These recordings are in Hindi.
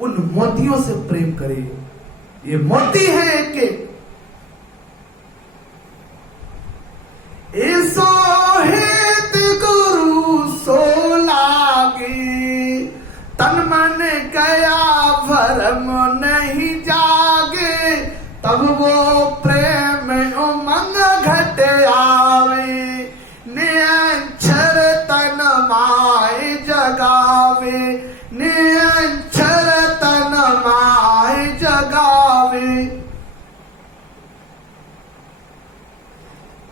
उन मोतियों से प्रेम करे। ये मोती है एक के ऐसो हेत गुरु सो लागे, तन मन गया भरम नहीं जागे, तब वो प्रेम उमंग घट आवे, निअक्षर तन माय जगावे, निअक्षर तन माय जगावे।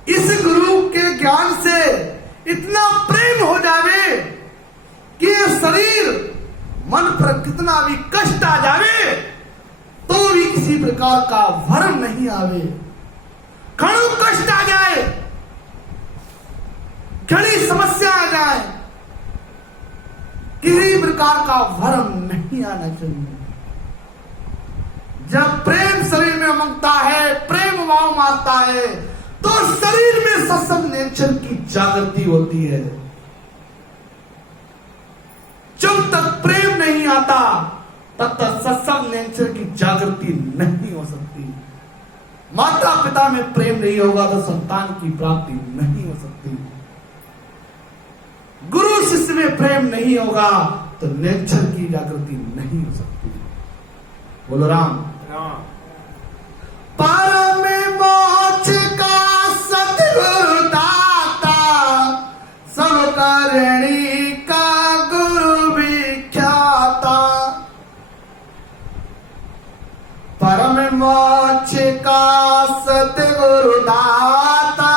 इस गुरु के ज्ञान से इतना प्रेम हो जावे कि ये शरीर मन पर कितना भी कष्ट आ जावे तो भी किसी प्रकार का भरम नहीं आवे। घणों कष्ट आ जाए, घनी समस्या आ जाए, किसी प्रकार का भरम नहीं आना चाहिए। जब प्रेम शरीर में उमंगता है, प्रेम भाव मारता है, तो शरीर में सत्संग नेचर की जागृति होती है। जब तक प्रेम नहीं आता तब तक सत्संग नेचर की जागृति नहीं हो सकती। माता पिता में प्रेम नहीं होगा तो संतान की प्राप्ति नहीं हो सकती। गुरु शिष्य में प्रेम नहीं होगा तो नेचर की जागृति नहीं हो सकती। बोलो राम। परम मोक्ष का सतगुरु दाता, सब करणी का गुरु विख्याता। परम मोक्ष का सतगुरु दाता,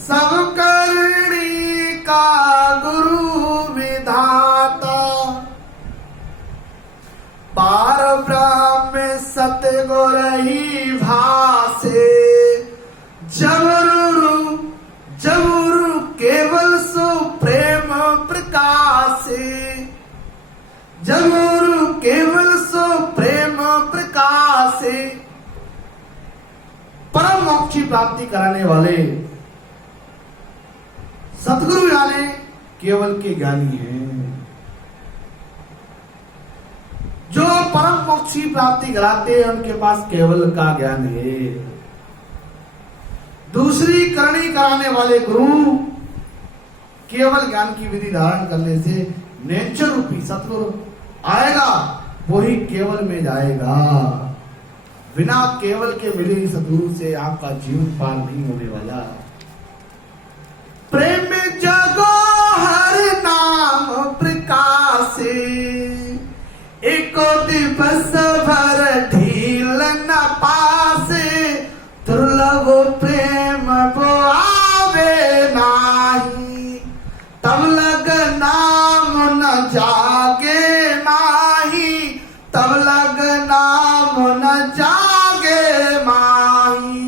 सब करणी का गुरु विधाता। पार ब्रह्म सतगुर ही भासे, जबरू जबरू केवल सो प्रेम प्रकाशे, जबरू केवल सो प्रेम प्रकाशे। परम मोक्ष की प्राप्ति कराने वाले सतगुरु यानी केवल के ज्ञानी हैं। जो परम मोक्ष की प्राप्ति कराते हैं उनके पास केवल का ज्ञान है। दूसरी करणी कराने वाले गुरु केवल ज्ञान की विधि धारण करने से नेचर रूपी सतगुरु आएगा, वही केवल में जाएगा। बिना केवल के मिले सतगुरु से आपका जीवन पार नहीं होने वाला। प्रेम जगो हर नाम प्रकाशे, एको दिवस भर ढील न पासे, दुर्लभ प्रेम वो आवे नाही, तब लग नाम न जागे माही, तब लग नाम न जागे माही।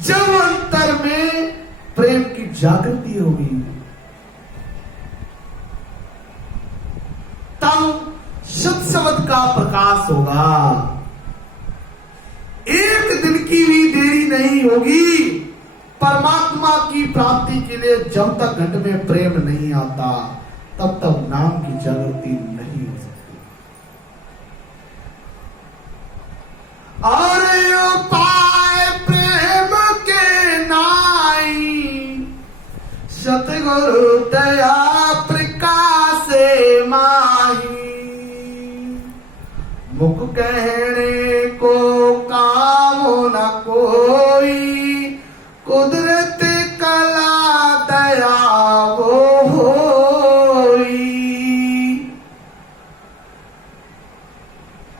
जब अंतर में प्रेम की जागृति होगी तब शुद्ध शब्द का प्रकाश होगा। एक दिन की भी देरी नहीं होगी परमात्मा की प्राप्ति के लिए। जब तक घट में प्रेम नहीं आता तब तक नाम की जागृति नहीं हो सकती। और उपाय प्रेम के नाई, सतगुरु दया प्रकाशे माही। मुख कहने को काम न कोई, कुदरत कला दया वो होई।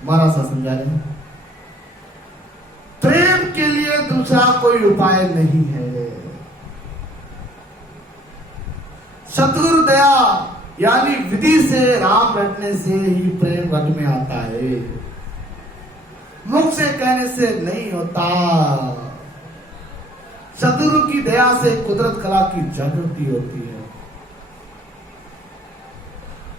हमारा सा समझा रहे हैं, प्रेम के लिए दूसरा कोई उपाय नहीं है। सतगुरु दया यानी विधि से राम रटने से ही प्रेम घट में आता है, मुख से कहने से नहीं होता। सतगुरु की दया से कुदरत कला की जागृति होती है।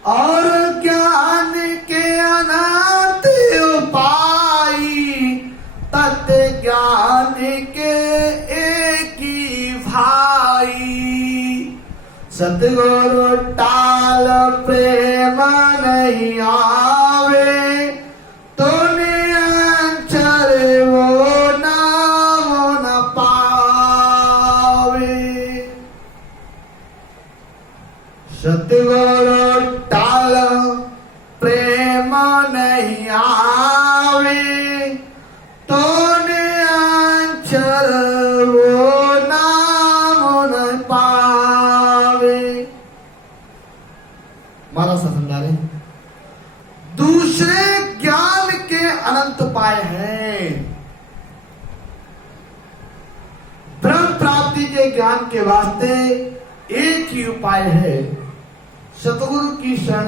और ज्ञान के अनंत उपाय, तत् ज्ञान के एक ही भाई। सतगुरु टाल प्रेम नहीं आवे, तो निरंतर वो नाम न पावे। सतगुरु टाल प्रेम नहीं आवे, तो निरंतर वो नाम न पावे। मारा सा समझा रहे, दूसरे ज्ञान के अनंत उपाय हैं। ब्रह्म प्राप्ति के ज्ञान के वास्ते एक ही उपाय है, सतगुरु की शरण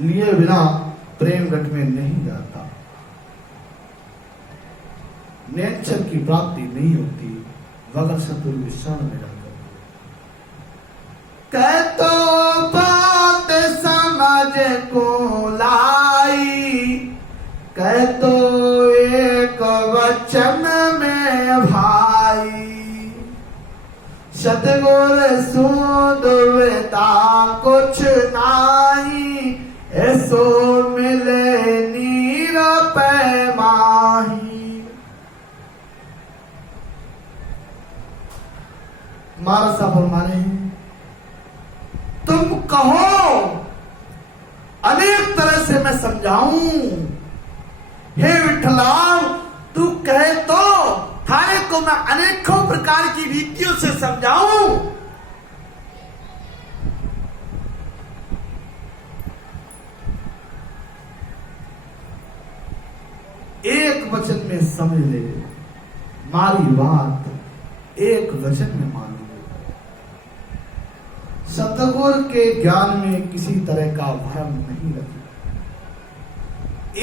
लिए बिना प्रेम घट में नहीं जाता। नेचर की प्राप्ति नहीं होती बगैर सतगुरु की शरण में जाकर। कह तो बात समझ को लाई, कह तो एक वचन में भाई, सतगुर सूद वेता कुछ नाई, ऐसो मिले नीर पैमाही। महाराज साहब फरमाने हैं, तुम कहो अनेक तरह से मैं समझाऊं, हे विठलाल तू कहे तो थारे को मैं अनेकों प्रकार की रीतियों से समझाऊं। एक वचन में समझ ले, मारी बात एक वचन में मान ले। सतगुर के ज्ञान में किसी तरह का भ्रम नहीं रखे।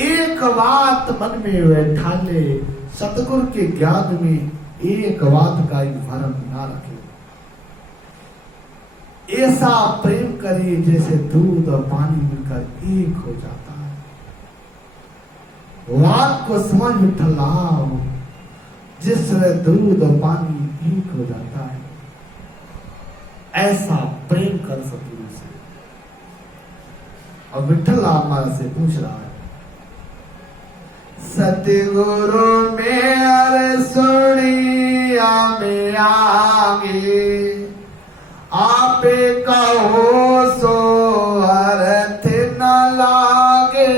एक बात मन में बैठा ले, सतगुर के ज्ञान में एक बात का ही भ्रम ना रखे। ऐसा प्रेम करे जैसे दूध और पानी मिलकर एक हो जाता है। बात को समझ विठलाओ, जिस तरह दूध और पानी एक हो जाता है, ऐसा प्रेम कर सतगुरु से। और विठल हमारे से पूछ रहा है, सतगुरु मेरे सुनिया में आगे, आपे कहो सो अर्थ न लागे,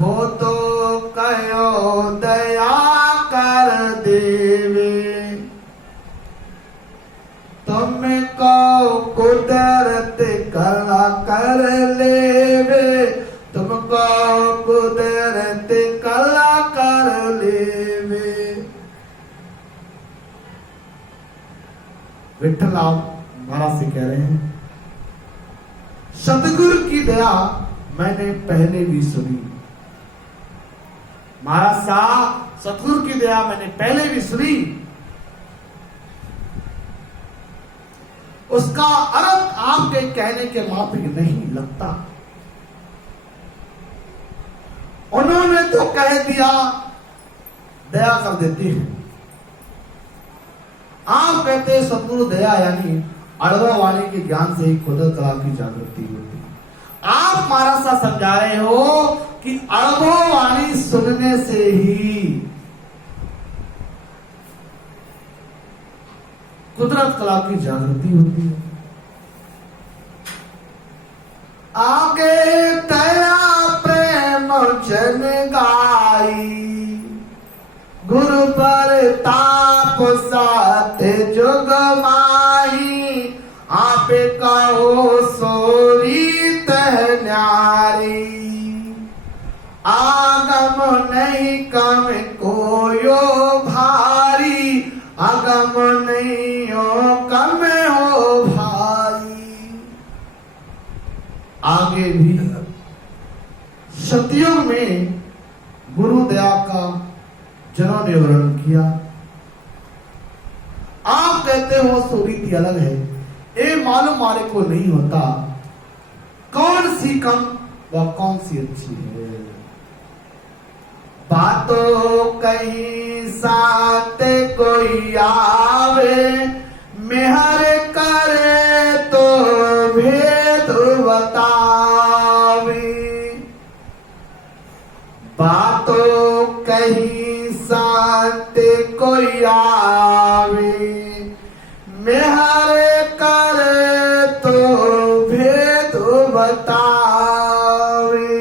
वो तो कहो दया कर देवे, तुमको कुदरत कला कर लेवे, तुमको कुदरत कला कर लेवे। विठल महाराज से कह रहे हैं, सतगुरु की दया मैंने पहले भी सुनी। महाराज साहब सतगुरु की दया मैंने पहले भी सुनी, उसका अर्थ आपके कहने के माफिक नहीं लगता। उन्होंने तो कह दिया दया कर देती है, आप कहते हैं सतगुरु दया यानी अड़वा वाणी के ज्ञान से ही कुदरत कला की जागृति होती है। आप महाराज सा समझा रहे हो कि अड़वा वाणी सुनने से ही कुदरत कला की जागृति होती है। आगे दया प्रेम जन गाई, गुरु पर ताप साथ जुग माही, आप कहो सोरी तह न्यारी, आगम नहीं कम कोयो भारी, आगम नहीं हो कम हो भाई। आगे भी सतयुग में गुरु दया का जिन्होंने वर्णन किया, आप कहते हो सो रीति अलग है, ये मालूम मारे को नहीं होता कौन सी कम व कौन सी अच्छी है। बातों कहीं साथ कोई आवे, मेहर करे तो भेद बतावे। नहीं साते कोई आवे, मेहर करे तो भेद बतावे।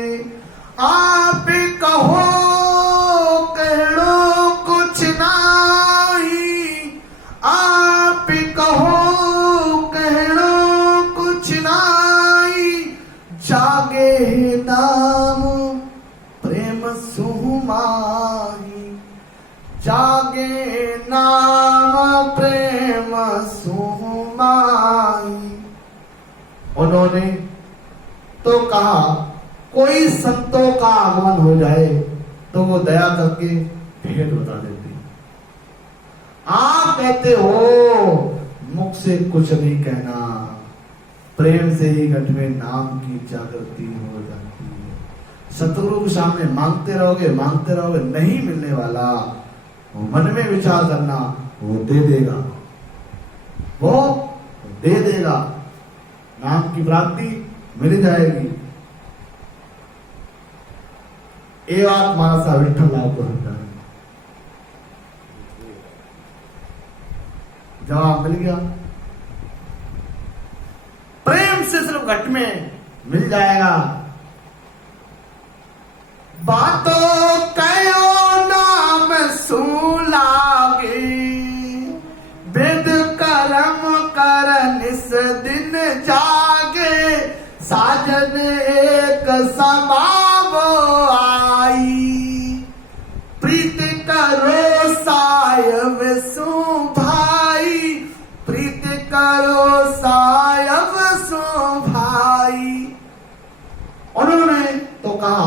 आप कहो कहड़ो कुछ नाही, आप कहो कहड़ो कुछ नाही, जागे नाम प्रेम सुमाही, जागे नाम प्रेम सुमाही। उन्होंने तो कहा कोई संतों का आगमन हो जाए तो वो दया करके भेद बता देते। आप कहते हो मुख से कुछ नहीं कहना, प्रेम से ही घट में नाम की जागृति हो जाती है। सतगुरु के सामने मांगते रहोगे नहीं मिलने वाला, मन में विचार करना, वो दे देगा, वो दे देगा, नाम की प्राप्ति मिल जाएगी। ये बात मानसा विठ्ठल राव को समझा, जवाब मिल गया। प्रेम से सिर्फ घट में मिल जाएगा। बातों कयो नाम सुलागे, वेद कर्म कर निस दिन जागे, साजन एक समाव आई, प्रीत करो सायब सु भाई, प्रीत करो सायब सु भाई। उन्होंने तो कहा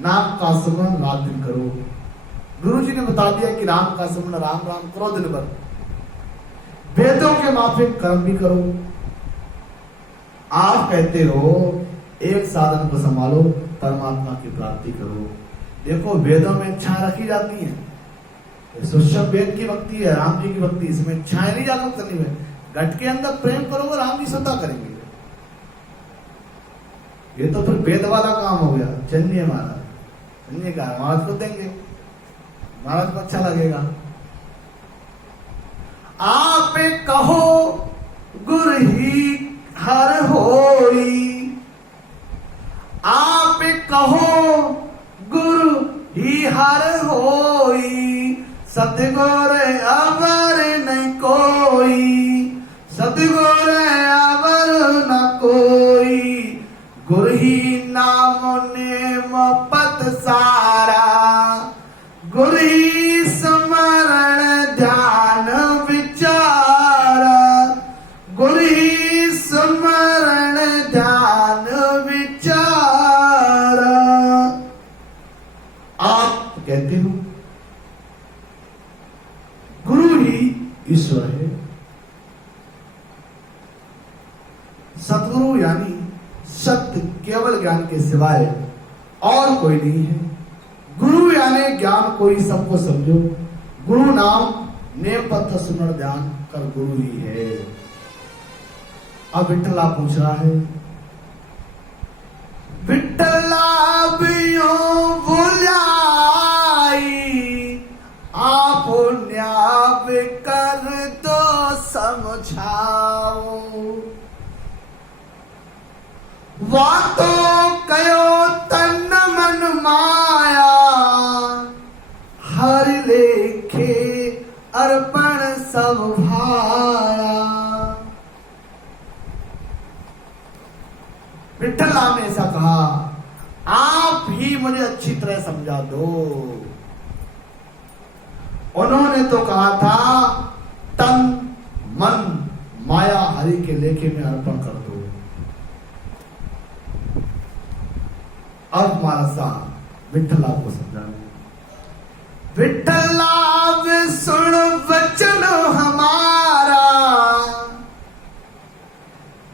नाम का सुमरन रात दिन करो। गुरु जी ने बता दिया कि राम का सुमरन राम राम करो दिन भर, वेदों के माफिक कर्म भी करो। आप कहते हो एक साधन को संभालो, परमात्मा की प्राप्ति करो। देखो वेदों में इच्छा रखी जाती है, सुषम वेद की भक्ति है, राम जी की भक्ति, इसमें इच्छाएं नहीं जागरूक करनी है। घट के अंदर प्रेम करोगे, राम जी स्वतः करेंगे। ये तो फिर वेद वाला काम हो गया। चलिए महाराज, चलिए कहा महाराज को देंगे, महाराज को अच्छा लगेगा। आप कहो गुर ही हर होई, आप कहो गुरु ही हर होई, सतगुर अवर नहीं कोई, सतगुर अवर न कोई, गुर ही नाम नेम पत सारा, गुर ही स्मरण ध्यान विचारा, गुर ही स्मरण ध्यान विचारा। आप कहते हो गुरु ही ईश्वर है, सतगुरु यानी सत्य केवल ज्ञान के सिवाय और कोई नहीं है। गुरु यानी ज्ञान कोई सबको समझो, गुरु नाम नेम पथ सुमरण ध्यान कर गुरु ही है। अब विठ्ठला पूछ रहा है, विठ्ठला बियो बुलाई, आप न्याय कर दो समझाओ, वातो कयो तन मन माया, हर लेखे अर्पण सब भाया। विठ्ठला ने ऐसा कहा, आप ही मुझे अच्छी तरह समझा दो। उन्होंने तो कहा था तन मन माया हरि के लेखे में अर्पण कर दो। अब मानसा विठ्ठला को समझा, विठ्ठला सुन वचन हमारा,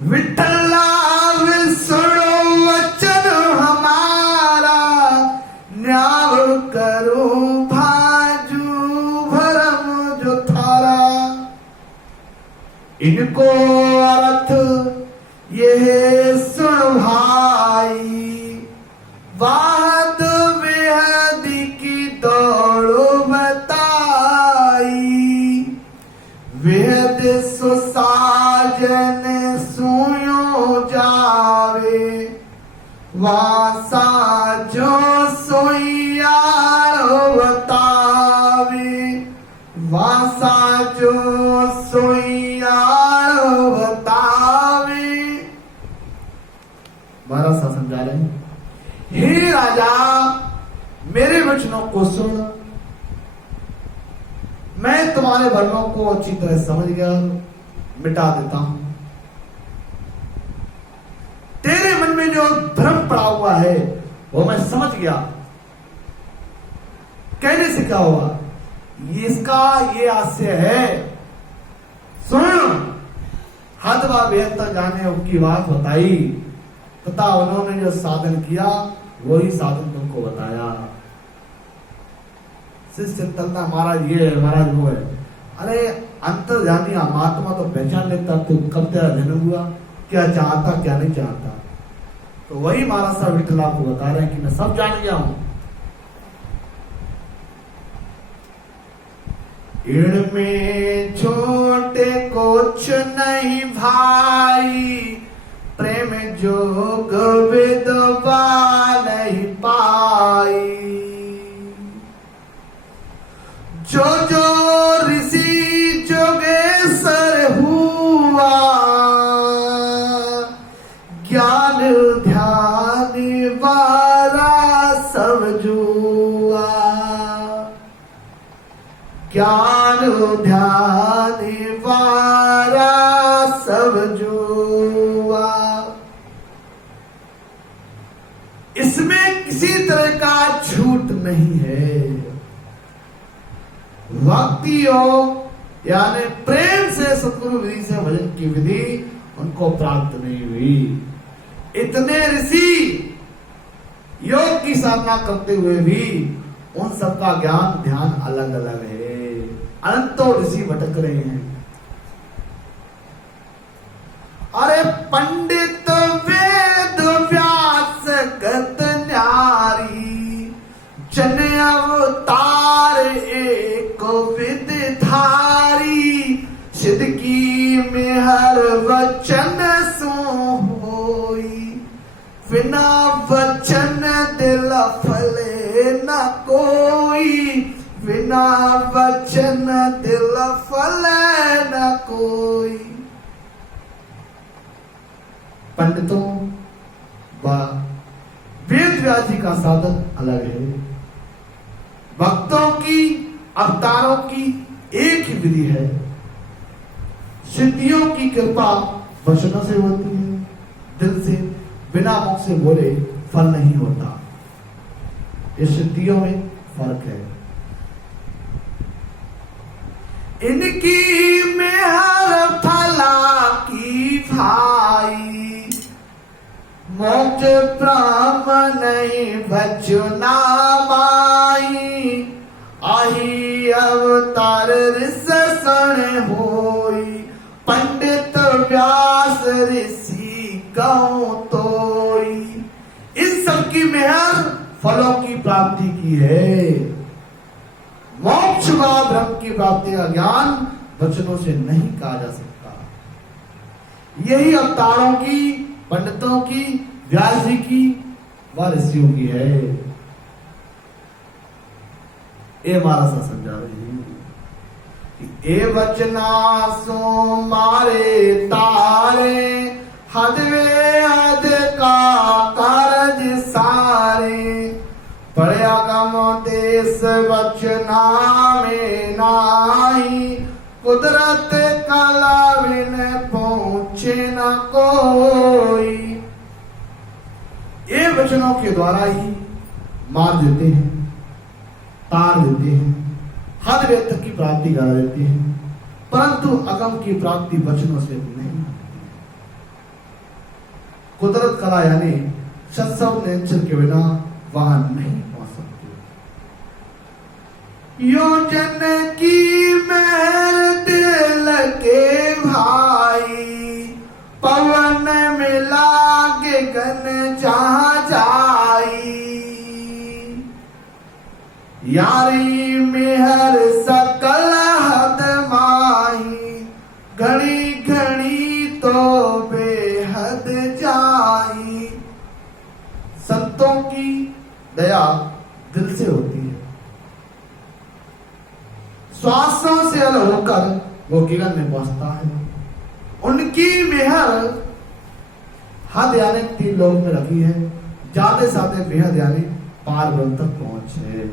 विठ्ठला सुन वचन हमारा, न्याव करो भाजू भरम जो थारा। इनको अर्थ ये सुन भाई, वाद बेहदी की दौड़ वासा जो सोयारो बतावे, वासा जो सोयारो बतावे। महाराज सा समझा रहे हैं, हे राजा मेरे वचनों को सुन, मैं तुम्हारे वर्णों को अच्छी तरह समझ गया, मिटा देता हूं। तेरे मन में जो भ्रम पड़ा हुआ है वो मैं समझ गया। कहने से क्या हुआ, इसका ये आशय है, सुन। हदवा वेद तक जाने की बात बताई तथा उन्होंने जो साधन किया वही साधन तुमको बताया। शिष्य चलता महाराज ये है, महाराज वो है। अरे अंतर्जामी महात्मा तो पहचान लेता तू कब तेरा जन्म हुआ, क्या चाहता क्या नहीं चाहता। तो वही महाराज साहब विठल आपको बता रहे हैं कि मैं सब जान गया हूं। इनमें छोटे कुछ नहीं भाई, प्रेम जोग विधवा नहीं पाई। जो जो ऋषि जोगेश्वर हुआ, ज्ञान ध्यान वाला सब जुआ, ज्ञान ध्यान वाला सब जुआ। इसमें किसी तरह का झूठ नहीं है। भक्ति योग यानी प्रेम से सतगुरु विधि से भजन की विधि उनको प्राप्त नहीं हुई। इतने ऋषि योग की साधना करते हुए भी उन सबका ज्ञान ध्यान अलग अलग है। अनंतों ऋषि भटक रहे हैं। अरे पंडित वेद व्यास गत न्यारी, जन अवतार एक विदधारी, सिद्ध की में हर वचन सो होई, बिना वचन दिल फले न कोई, बिना वचन दिल फले न कोई। पंडितों व वेद व्यास जी का साधन अलग है। भक्तों की अवतारों की एक ही विधि है। सिद्धियों की कृपा वचनों से होती है, दिल से बिना मुख से बोले फल नहीं होता। इस सिद्धियों में फर्क है। इनकी में हर फला की भाई, मोक्ष ब्रह्म नहीं भजना माई, आही अवतार ऋष सण होई, पंडित व्यास ऋषि गौ तोई। इन सब की मेहर फलों की प्राप्ति की है। मोक्ष व ब्रह्म की प्राप्ति का ज्ञान वचनों से नहीं कहा जा सकता। यही अवतारों की, पंडितों की, व्यास जी की व ऋषियों की है। ये महाराज सा समझा रहे हैं कि ए वचना सो मारे तारे, हदवे हद का कारज सारे, पढ़या गम देश वचना में नाही, कुदरत कला बिन पहुंचे न कोई। ये वचनों के द्वारा ही मार देते हैं, तार देते हैं, हद वेद तक की प्राप्ति करा देते हैं, परंतु अगम की प्राप्ति वचनों से नहीं होती। कुदरत कला यानी सत्सव नेचर के बिना वहां नहीं पहुंच सकते। योजन की मेहर दिल के भाई, पवन में लागे गन जहां जाई, यारी मेहर सकल हद माही, घड़ी घड़ी तो बेहद जाई। दया दिल से होती है। श्वासों से अलग होकर वो किरण में पहुंचता है। उनकी मेहर हद यानी 3 लोक में रखी है, ज्यादा से ज्यादा बेहद यानी पार ब्रह्म तक पहुंचे।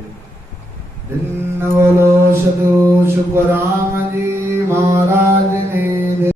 दिन बोलो सदो शुभ राम जी महाराज ने।